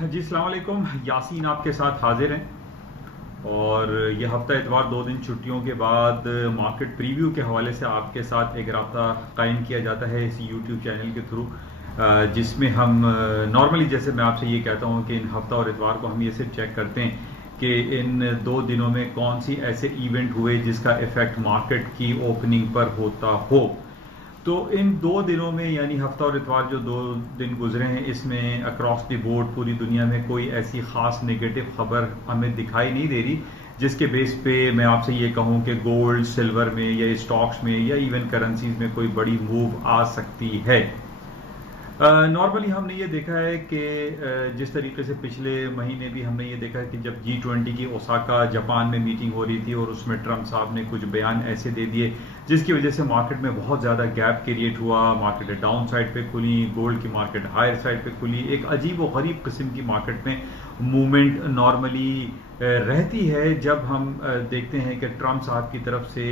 जी अस्सलाम वालेकुम। यासीन आपके साथ हाजिर हैं और ये हफ्ता इतवार 2 दिन छुट्टियों के बाद मार्केट प्रीव्यू के हवाले से आपके साथ एक रब्ता कायम किया जाता है इसी यूट्यूब चैनल के थ्रू, जिसमें हम नॉर्मली जैसे मैं आपसे ये कहता हूँ कि इन हफ्ता और इतवार को हम ये सिर्फ चेक करते हैं कि इन 2 दिनों में कौन सी ऐसे इवेंट हुए जिसका इफेक्ट मार्केट की ओपनिंग पर होता हो। तो इन 2 दिनों में यानी हफ्ता और इतवार जो 2 दिन गुजरे हैं, इसमें अक्रॉस द बोर्ड पूरी दुनिया में कोई ऐसी खास नेगेटिव खबर हमें दिखाई नहीं दे रही जिसके बेस पे मैं आपसे ये कहूँ कि गोल्ड सिल्वर में या स्टॉक्स में या इवन करेंसीज में कोई बड़ी मूव आ सकती है। नॉर्मली हमने ये देखा है कि जिस तरीके से पिछले महीने भी हमने ये देखा है कि जब G20 की ओसाका जापान में मीटिंग हो रही थी और उसमें ट्रम्प साहब ने कुछ बयान ऐसे दे दिए जिसकी वजह से मार्केट में बहुत ज़्यादा गैप क्रिएट हुआ। मार्केट डाउन साइड पे खुली, गोल्ड की मार्केट हायर साइड पे खुली। एक अजीब व गरीब किस्म की मार्केट में मूवमेंट नॉर्मली रहती है जब हम देखते हैं कि ट्रम्प साहब की तरफ से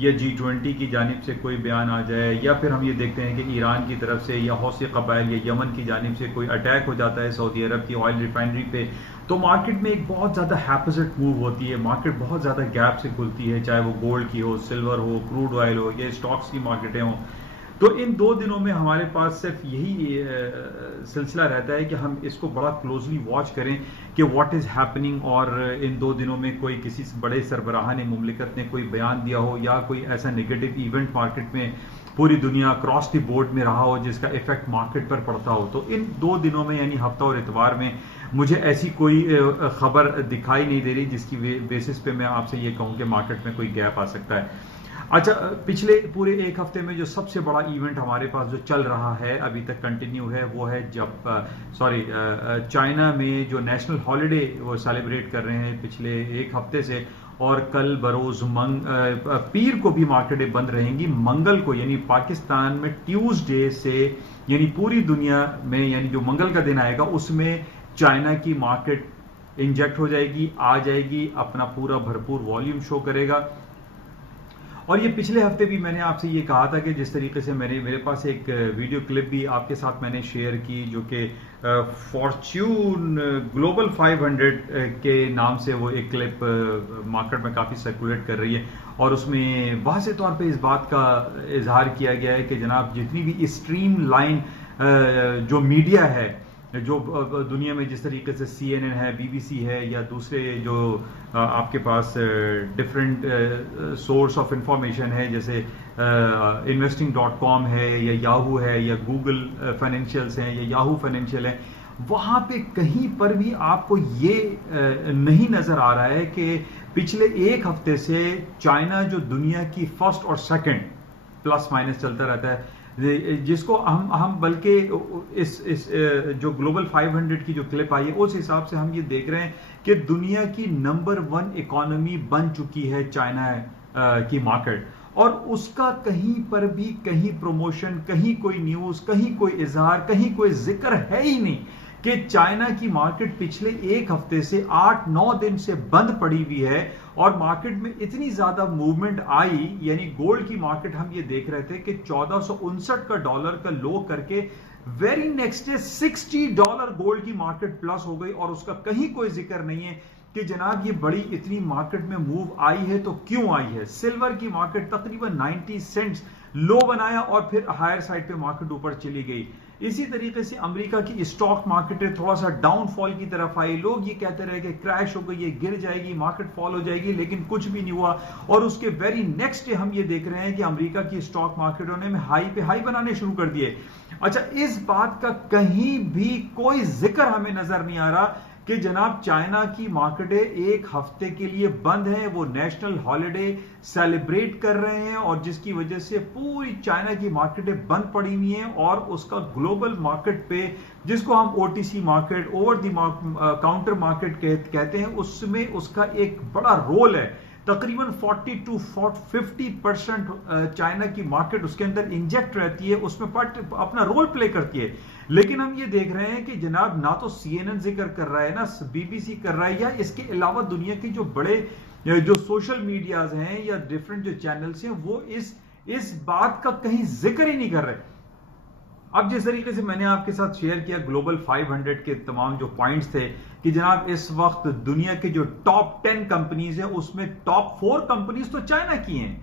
या G20 की जानिब से कोई बयान आ जाए, या फिर हम ये देखते हैं कि ईरान की तरफ से या हौसे कबाइल या यमन की जानिब से कोई अटैक हो जाता है सऊदी अरब की ऑयल रिफाइनरी पे, तो मार्केट में एक बहुत ज़्यादा हैपोजिट मूव होती है। मार्केट बहुत ज़्यादा गैप से खुलती है, चाहे वो गोल्ड की हो, सिल्वर हो, क्रूड ऑयल हो या स्टॉक्स की मार्केटें हों। तो इन 2 दिनों में हमारे पास सिर्फ यही सिलसिला रहता है कि हम इसको बड़ा क्लोजली वॉच करें कि व्हाट इज़ हैपनिंग, और इन 2 दिनों में कोई किसी बड़े सरबराहान मुमलिकत ने कोई बयान दिया हो या कोई ऐसा नेगेटिव इवेंट मार्केट में पूरी दुनिया क्रॉस द बोर्ड में रहा हो जिसका इफेक्ट मार्केट पर पड़ता हो। तो इन 2 दिनों में यानी हफ्ता और इतवार में मुझे ऐसी कोई खबर दिखाई नहीं दे रही जिसकी बेसिस पे मैं आपसे ये कहूँ कि मार्केट में कोई गैप आ सकता है। अच्छा, पिछले पूरे एक हफ्ते में जो सबसे बड़ा इवेंट हमारे पास जो चल रहा है अभी तक कंटिन्यू है वो है जब चाइना में जो नेशनल हॉलिडे वो सेलिब्रेट कर रहे हैं पिछले एक हफ्ते से, और कल बरोज पीर को भी मार्केटें बंद रहेंगी। मंगल को यानी पाकिस्तान में ट्यूसडे से यानी पूरी दुनिया में यानी जो मंगल का दिन आएगा उसमें चाइना की मार्केट इंजेक्ट हो जाएगी, आ जाएगी, अपना पूरा भरपूर वॉल्यूम शो करेगा। और ये पिछले हफ्ते भी मैंने आपसे ये कहा था कि जिस तरीके से मेरे पास एक वीडियो क्लिप भी आपके साथ मैंने शेयर की जो कि फॉर्च्यून ग्लोबल 500 के नाम से वो एक क्लिप मार्केट में काफ़ी सर्कुलेट कर रही है, और उसमें वाज़े तौर पे इस बात का इजहार किया गया है कि जनाब जितनी भी स्ट्रीम लाइन जो मीडिया है जो दुनिया में जिस तरीके से CNN है, BBC है या दूसरे जो आपके पास डिफरेंट सोर्स ऑफ इंफॉर्मेशन है जैसे investing.com है या याहू है या गूगल फाइनेंशियल्स हैं या याहू फाइनेंशियल है, वहां पे कहीं पर भी आपको ये नहीं नजर आ रहा है कि पिछले एक हफ्ते से चाइना जो दुनिया की फर्स्ट और सेकंड प्लस माइनस चलता रहता है, जिसको हम बल्कि इस जो ग्लोबल 500 की जो क्लिप आई है उस हिसाब से हम ये देख रहे हैं कि दुनिया की नंबर 1 इकोनॉमी बन चुकी है चाइना की मार्केट, और उसका कहीं पर भी कहीं प्रमोशन, कहीं कोई न्यूज, कहीं कोई इजहार, कहीं कोई जिक्र है ही नहीं कि चाइना की मार्केट पिछले एक हफ्ते से 8-9 दिन से बंद पड़ी हुई है। और मार्केट में इतनी ज्यादा मूवमेंट आई, यानी गोल्ड की मार्केट हम ये देख रहे थे कि 1459 का डॉलर का लो करके वेरी नेक्स्ट डे $60 गोल्ड की मार्केट प्लस हो गई, और उसका कहीं कोई जिक्र नहीं है कि जनाब ये बड़ी इतनी मार्केट में मूव आई है तो क्यों आई है। सिल्वर की मार्केट तकरीबन 90 सेंट्स लो बनाया और फिर हायर साइड पे मार्केट ऊपर चली गई। इसी तरीके से अमेरिका की स्टॉक मार्केट थोड़ा सा डाउनफॉल की तरफ आई, लोग ये कहते रहे कि क्रैश हो गई, ये गिर जाएगी, मार्केट फॉल हो जाएगी, लेकिन कुछ भी नहीं हुआ। और उसके वेरी नेक्स्ट डे हम ये देख रहे हैं कि अमेरिका की स्टॉक मार्केटों ने हाई पे हाई बनाने शुरू कर दिए। अच्छा, इस बात का कहीं भी कोई जिक्र हमें नजर नहीं आ रहा कि जनाब चाइना की मार्केटें एक हफ्ते के लिए बंद हैं, वो नेशनल हॉलिडे सेलिब्रेट कर रहे हैं, और जिसकी वजह से पूरी चाइना की मार्केटें बंद पड़ी हुई हैं। और उसका ग्लोबल मार्केट पे जिसको हम OTC market, over the counter market कहते हैं, उसमें उसका एक बड़ा रोल है। तकरीबन 40 to 50% चाइना की मार्केट उसके अंदर इंजेक्ट रहती है, उसमें अपना रोल प्ले करती है। लेकिन हम ये देख रहे हैं कि जनाब ना तो CNN जिक्र कर रहा है, ना BBC कर रहा है, या इसके अलावा दुनिया की जो बड़े जो सोशल मीडियाज हैं या डिफरेंट जो चैनल्स हैं वो इस बात का कहीं जिक्र ही नहीं कर रहे। अब जिस तरीके से मैंने आपके साथ शेयर किया ग्लोबल 500 के तमाम जो पॉइंट्स थे कि जनाब इस वक्त दुनिया के जो टॉप 10 कंपनीज है उसमें टॉप 4 कंपनीज तो चाइना की हैं।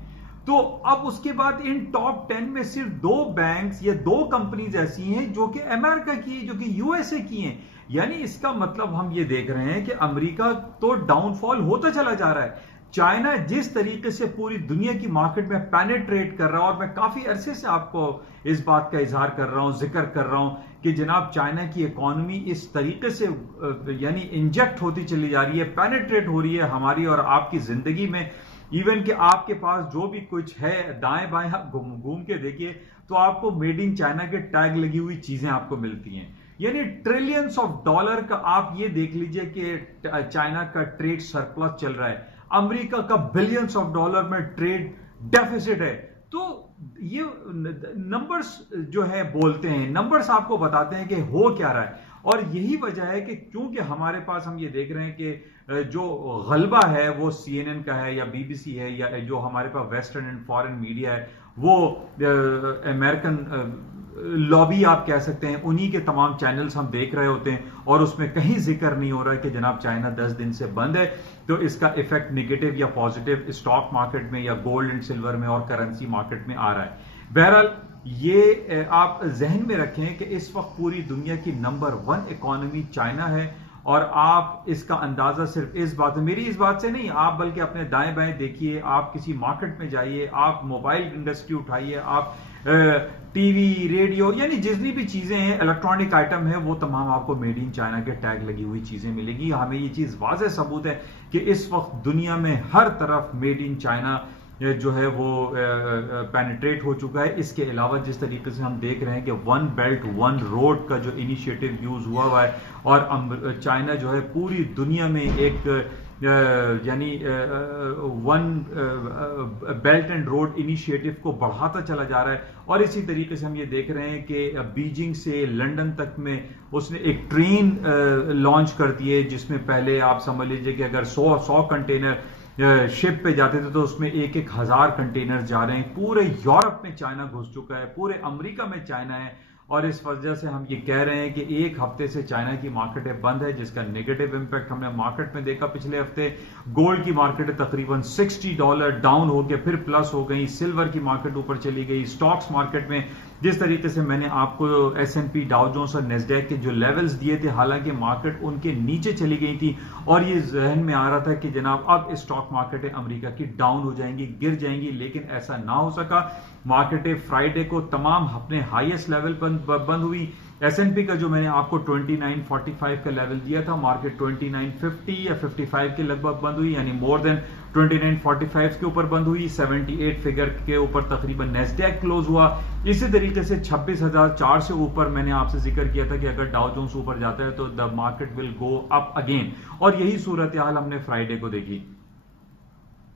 तो अब उसके बाद इन टॉप 10 में सिर्फ 2 बैंक्स या 2 कंपनीज ऐसी हैं जो कि अमेरिका की, जो कि यूएसए की हैं। यानी इसका मतलब हम ये देख रहे हैं कि अमेरिका तो डाउनफॉल होता चला जा रहा है। चाइना जिस तरीके से पूरी दुनिया की मार्केट में पेनिट्रेट कर रहा है, और मैं काफी अरसे से आपको इस बात का इजहार कर रहा हूं, जिक्र कर रहा हूं कि जनाब चाइना की इकोनॉमी इस तरीके से यानी इंजेक्ट होती चली जा रही है, पेनिट्रेट हो रही है हमारी और आपकी जिंदगी में। इवन कि आपके पास जो भी कुछ है दाएं बाएं आप घूम के देखिए तो आपको मेड इन चाइना के टैग लगी हुई चीजें आपको मिलती हैं। यानी ट्रिलियंस ऑफ डॉलर का आप ये देख लीजिए कि चाइना का ट्रेड सरप्लस चल रहा है, अमेरिका का बिलियंस ऑफ डॉलर में ट्रेड डेफिसिट है। तो ये नंबर्स जो है बोलते हैं, नंबर्स आपको बताते हैं कि हो क्या रहा है। और यही वजह है कि क्योंकि हमारे पास हम ये देख रहे हैं कि जो गलबा है वो CNN का है या BBC है, या जो हमारे पास वेस्टर्न एंड फॉरेन मीडिया है वो अमेरिकन लॉबी आप कह सकते हैं, उन्हीं के तमाम चैनल्स हम देख रहे होते हैं और उसमें कहीं जिक्र नहीं हो रहा है कि जनाब चाइना 10 दिन से बंद है। तो इसका इफेक्ट नेगेटिव या पॉजिटिव स्टॉक मार्केट में या गोल्ड एंड सिल्वर में और करेंसी मार्केट में आ रहा है। बहरहाल ये आप जहन में रखें कि इस वक्त पूरी दुनिया की नंबर 1 इकोनॉमी चाइना है। और आप इसका अंदाजा सिर्फ इस बात से, मेरी इस बात से नहीं, आप बल्कि अपने दाएं बाएं देखिए, आप किसी मार्केट में जाइए, आप मोबाइल इंडस्ट्री उठाइए, आप टीवी रेडियो यानी जितनी भी चीजें हैं इलेक्ट्रॉनिक आइटम है वो तमाम आपको मेड इन चाइना के टैग लगी हुई चीजें मिलेगी। हमें ये चीज वाज़ेह सबूत है कि इस वक्त दुनिया में हर तरफ मेड इन चाइना जो है वो पेनिट्रेट हो चुका है। इसके अलावा जिस तरीके से हम देख रहे हैं कि 1 बेल्ट 1 रोड का जो इनिशिएटिव यूज हुआ है और चाइना जो है पूरी दुनिया में एक यानी 1 बेल्ट एंड रोड इनिशिएटिव को बढ़ाता चला जा रहा है। और इसी तरीके से हम ये देख रहे हैं कि बीजिंग से लंदन तक में उसने एक ट्रेन लॉन्च कर दी है, जिसमें पहले आप समझ लीजिए कि अगर 100 कंटेनर शिप पे जाते थे तो उसमें 1,000 कंटेनर जा रहे हैं। पूरे यूरोप में चाइना घुस चुका है, पूरे अमेरिका में चाइना है। और इस वजह से हम ये कह रहे हैं कि एक हफ्ते से चाइना की मार्केटें बंद है, जिसका नेगेटिव इंपैक्ट हमने मार्केट में देखा। पिछले हफ्ते गोल्ड की मार्केट तकरीबन $60 डाउन हो गए, फिर प्लस हो गई। सिल्वर की मार्केट ऊपर चली गई। स्टॉक्स मार्केट में जिस तरीके से मैंने आपको S&P डाउ जोन्स और नेस्डैक के जो लेवल्स दिए थे, हालांकि मार्केट उनके नीचे चली गई थी और ये जहन में आ रहा था कि जनाब अब स्टॉक मार्केटें अमेरिका की डाउन हो जाएंगी, गिर जाएंगी, लेकिन ऐसा ना हो सका। मार्केटें फ्राइडे को तमाम अपने हाईएस्ट लेवल पर बंद हुई। S&P का जो मैंने आपको 2945 का लेवल दिया था, मार्केट 2950 या 55 के लगभग बंद हुई, यानी मोर देन 2945 के ऊपर बंद हुई। 78 फिगर के ऊपर तकरीबन नेस्डैक क्लोज हुआ। इसी तरीके से 26,004 से ऊपर मैंने आपसे जिक्र किया था कि अगर डाउ जोन्स ऊपर जाता है तो the market will go up again, और यही सूरत हाल हमने फ्राइडे को देखी।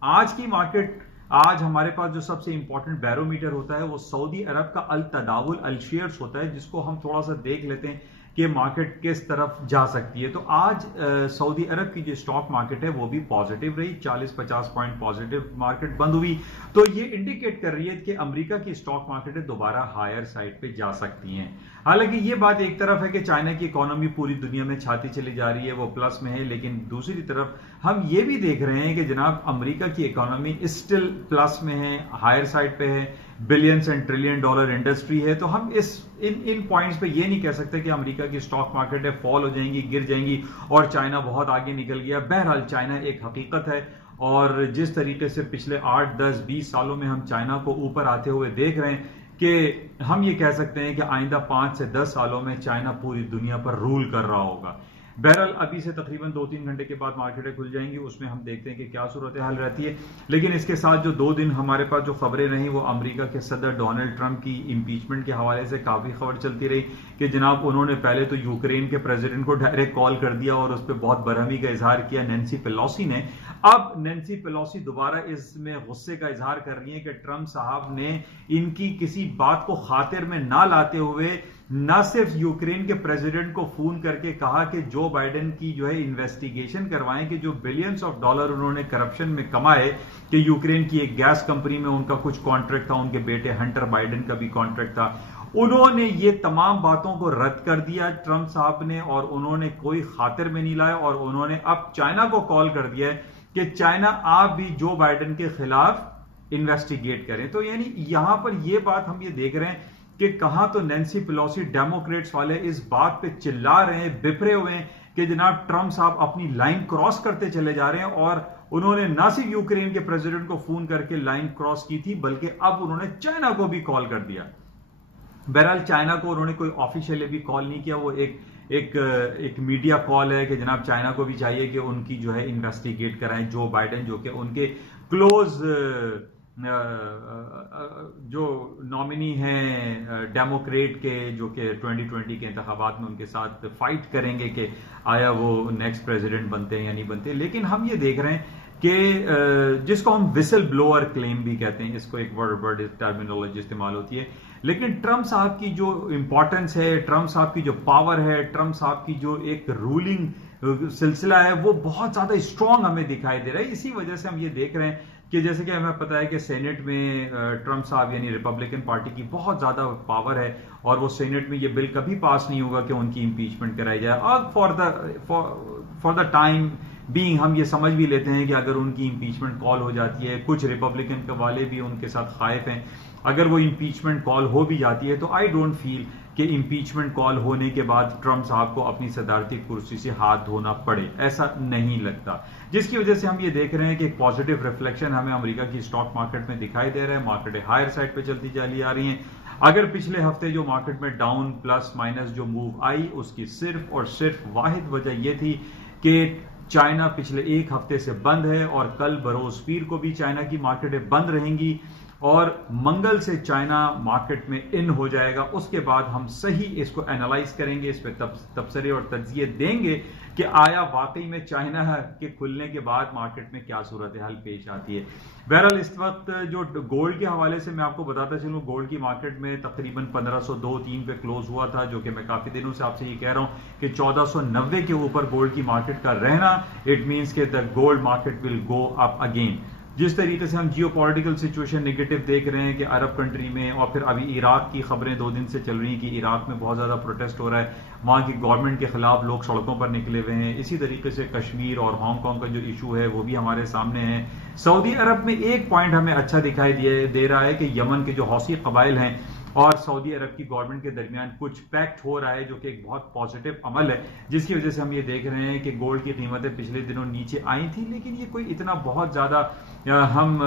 आज की मार्केट, आज हमारे पास जो सबसे इंपॉर्टेंट बैरोमीटर होता है वो सऊदी अरब का अल तदावुल अल शेयर्स होता है, जिसको हम थोड़ा सा देख लेते हैं कि मार्केट किस तरफ जा सकती है। तो आज सऊदी अरब की जो स्टॉक मार्केट है वो भी पॉजिटिव रही, 40-50 पॉइंट पॉजिटिव मार्केट बंद हुई। तो ये इंडिकेट कर रही है कि अमेरिका की स्टॉक मार्केटें दोबारा हायर साइड पे जा सकती हैं। हालांकि ये बात एक तरफ है कि चाइना की इकोनॉमी पूरी दुनिया में छाती चली जा रही है, वो प्लस में है, लेकिन दूसरी तरफ हम ये भी देख रहे हैं कि जनाब अमेरिका की इकोनॉमी स्टिल प्लस में है, हायर साइड पे है, billions and trillion dollar industry है। तो हम इन पॉइंट्स पे ये नहीं कह सकते कि अमेरिका की स्टॉक मार्केट है फॉल हो जाएंगी, गिर जाएंगी और चाइना बहुत आगे निकल गया। बहरहाल चाइना एक हकीकत है, और जिस तरीके से पिछले 8, 10, 20 सालों में हम चाइना को ऊपर आते हुए देख रहे हैं कि हम ये कह सकते हैं कि आइंदा 5 से 10 सालों में चाइना पूरी दुनिया पर रूल कर रहा होगा। बहरहाल अभी से तकरीबन 2-3 घंटे के बाद मार्केटें खुल जाएंगी, उसमें हम देखते हैं कि क्या सूरत हाल रहती है। लेकिन इसके साथ जो 2 दिन हमारे पास जो खबरें रही वो अमेरिका के सदर डोनाल्ड ट्रंप की इम्पीचमेंट के हवाले से काफी खबर चलती रही कि जनाब उन्होंने पहले तो यूक्रेन के प्रेसिडेंट को डायरेक्ट कॉल कर दिया और उस पर बहुत बरहमी का इजहार किया नैन्सी पेलोसी ने। अब नैन्सी पेलोसी दोबारा इसमें गुस्से का इजहार कर रही है कि ट्रंप साहब ने इनकी किसी बात को खातिर में ना लाते हुए न सिर्फ यूक्रेन के प्रेसिडेंट को फोन करके कहा कि जो बाइडेन की जो है इन्वेस्टिगेशन करवाएं कि जो बिलियंस ऑफ डॉलर उन्होंने करप्शन में कमाए, कि यूक्रेन की एक गैस कंपनी में उनका कुछ कॉन्ट्रैक्ट था, उनके बेटे हंटर बाइडेन का भी कॉन्ट्रैक्ट था, उन्होंने ये तमाम बातों को रद्द कर दिया ट्रंप साहब ने, और उन्होंने कोई खातिर में नहीं लाया, और उन्होंने अब चाइना को कॉल कर दिया है कि चाइना आप भी जो बाइडेन के खिलाफ इन्वेस्टिगेट करें। तो यानी यहां पर ये बात हम ये देख रहे हैं कि कहां तो नैन्सी पेलोसी डेमोक्रेट्स वाले इस बात पे चिल्ला रहे हैं, बिफरे हुए हैं कि जनाब ट्रंप साहब अपनी लाइन क्रॉस करते चले जा रहे हैं, और उन्होंने ना सिर्फ यूक्रेन के प्रेसिडेंट को फोन करके लाइन क्रॉस की थी, बल्कि अब उन्होंने चाइना को भी कॉल कर दिया। बहरहाल चाइना को उन्होंने कोई ऑफिशियली भी कॉल नहीं किया, वो एक मीडिया कॉल है कि जनाब चाइना को भी चाहिए कि उनकी जो है इन्वेस्टिगेट कराएं जो बाइडेन, जो कि उनके क्लोज जो नॉमिनी हैं डेमोक्रेट के, जो कि 2020 के इंतखाबात में उनके साथ फाइट करेंगे कि आया वो नेक्स्ट प्रेसिडेंट बनते हैं या नहीं बनते। लेकिन हम ये देख रहे हैं कि जिसको हम विसल ब्लोअर क्लेम भी कहते हैं, इसको एक वर्ड टर्मिनोलॉजी इस्तेमाल होती है, लेकिन ट्रंप साहब की जो इंपॉर्टेंस है, ट्रंप साहब की जो पावर है, ट्रंप साहब की जो एक रूलिंग सिलसिला है, वो बहुत ज्यादा स्ट्रांग हमें दिखाई दे रहा है। इसी वजह से हम ये देख रहे हैं कि जैसे कि हमें पता है कि सेनेट में ट्रंप साहब यानी रिपब्लिकन पार्टी की बहुत ज्यादा पावर है, और वो सेनेट में ये बिल कभी पास नहीं होगा कि उनकी इंपीचमेंट कराई जाए। और फॉर द टाइम बीइंग हम ये समझ भी लेते हैं कि अगर उनकी इंपीचमेंट कॉल हो जाती है, कुछ रिपब्लिकन के वाले भी उनके साथ खाइफ हैं, अगर वो इंपीचमेंट कॉल हो भी जाती है तो आई डोंट फील कि इंपीचमेंट कॉल होने के बाद ट्रंप साहब को अपनी सदारती कुर्सी से हाथ धोना पड़े, ऐसा नहीं लगता। जिसकी वजह से हम ये देख रहे हैं कि एक पॉजिटिव रिफ्लेक्शन हमें अमेरिका की स्टॉक मार्केट में दिखाई दे रहा है। मार्केटें हायर साइड पे चलती चली आ रही हैं। अगर पिछले हफ्ते जो मार्केट में डाउन प्लस माइनस जो मूव आई, उसकी सिर्फ और सिर्फ वाहिद वजह यह थी कि चाइना पिछले एक हफ्ते से बंद है, और कल बरोज पीर को भी चाइना की मार्केटें बंद रहेंगी, और मंगल से चाइना मार्केट में इन हो जाएगा। उसके बाद हम सही इसको एनालाइज करेंगे, इस पर तबसरे और तज्जिए देंगे कि आया वाकई में चाइना के खुलने के बाद मार्केट में क्या सूरत हाल पेश आती है। बहरहाल इस वक्त जो गोल्ड के हवाले से मैं आपको बताता चलूं, गोल्ड की मार्केट में तकरीबन 1502-3 पे क्लोज हुआ था, जो कि मैं काफी दिनों से आपसे ये कह रहा हूं कि 1490 के ऊपर गोल्ड की मार्केट का रहना, इट मींस के the gold market will go up again. जिस तरीके से हम जियोपॉलिटिकल सिचुएशन नेगेटिव देख रहे हैं कि अरब कंट्री में, और फिर अभी इराक की खबरें 2 दिन से चल रही हैं कि इराक में बहुत ज्यादा प्रोटेस्ट हो रहा है, वहां की गवर्नमेंट के खिलाफ लोग सड़कों पर निकले हुए हैं। इसी तरीके से कश्मीर और हांगकांग का जो इशू है वो भी हमारे सामने है। सऊदी अरब में एक पॉइंट हमें अच्छा दिखाई दे रहा है कि यमन के जो हौसी कबाइल हैं और सऊदी अरब की गवर्नमेंट के दरमियान कुछ पैक्ट हो रहा है, जो कि एक बहुत पॉजिटिव अमल है, जिसकी वजह से हम ये देख रहे हैं कि गोल्ड की कीमतें पिछले दिनों नीचे आई थी, लेकिन ये कोई इतना बहुत ज्यादा हम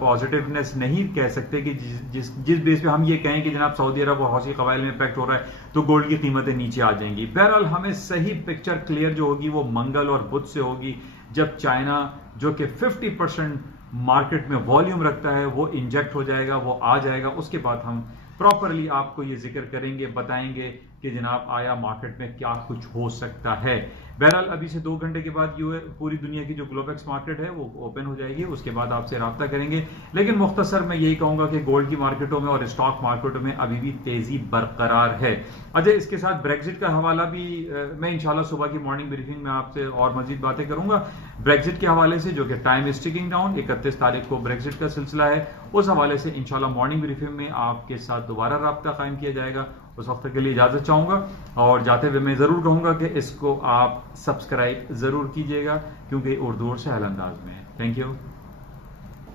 पॉजिटिवनेस नहीं कह सकते कि जिस बेस पे हम ये कहें कि जनाब सऊदी अरब और हौसी कबाइल में पैक्ट हो रहा है तो गोल्ड की कीमतें नीचे आ जाएंगी। बहरहाल हमें सही पिक्चर क्लियर जो होगी वो मंगल और बुध से होगी, जब चाइना जो कि 50% मार्केट में वॉल्यूम रखता है वो इंजेक्ट हो जाएगा, वो आ जाएगा। उसके बाद हम प्रॉपरली आपको ये जिक्र करेंगे, बताएंगे कि जनाब आया मार्केट में क्या कुछ हो सकता है। बहरहाल अभी से 2 घंटे के बाद पूरी दुनिया की जो ग्लोबेक्स मार्केट है वो ओपन हो जाएगी, उसके बाद आपसे राब्ता करेंगे। लेकिन मुख्तसर मैं यही कहूंगा कि गोल्ड की मार्केटों में और स्टॉक मार्केटों में अभी भी तेजी बरकरार है। अच्छा, इसके साथ ब्रेक्जिट का हवाला भी मैं इंशाल्लाह सुबह की मॉर्निंग ब्रीफिंग में आपसे और मजीद बातें करूंगा ब्रेक्जिट के हवाले से, जो कि टाइम इज टिकिंग डाउन। 31 तारीख को ब्रेक्जिट का सिलसिला है, उस हवाले से इंशाल्लाह मॉर्निंग ब्रीफिंग में आपके साथ दोबारा राब्ता कायम किया जाएगा। उस वक्त के लिए इजाजत चाहूंगा, और जाते हुए मैं जरूर कहूंगा कि इसको आप सब्सक्राइब जरूर कीजिएगा, क्योंकि उर्दू और सहल अंदाज में है। Thank you.